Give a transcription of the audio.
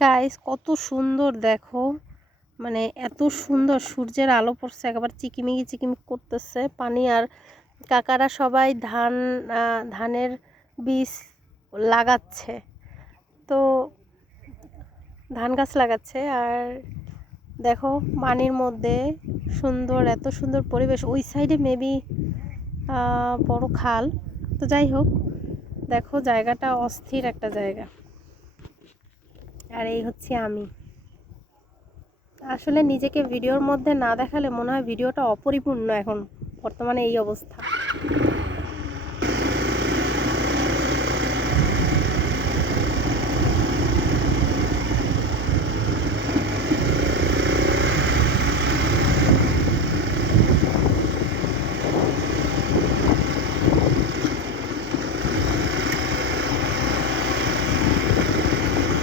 Guys কত সুন্দর দেখো, মানে এত সুন্দর সূর্যের আলো পড়ছে, একেবারে চিকিমিকি চিকিমিকি করতেছে পানি। আর কাকারা সবাই ধানের বীজ লাগাচ্ছে। তো ধান গাছ লাগাচ্ছে আর দেখো পানির মধ্যে সুন্দর, এত সুন্দর পরিবেশ। ওই সাইডে মেবি বড় খাল। তো যাই হোক, দেখো জায়গাটা অস্থির একটা জায়গা। আর এই হচ্ছে আমি। আসলে নিজেকে ভিডিওর মধ্যে না দেখালে মনে হয় ভিডিওটা অপরিপূর্ণ এখন বর্তমানে এই অবস্থা।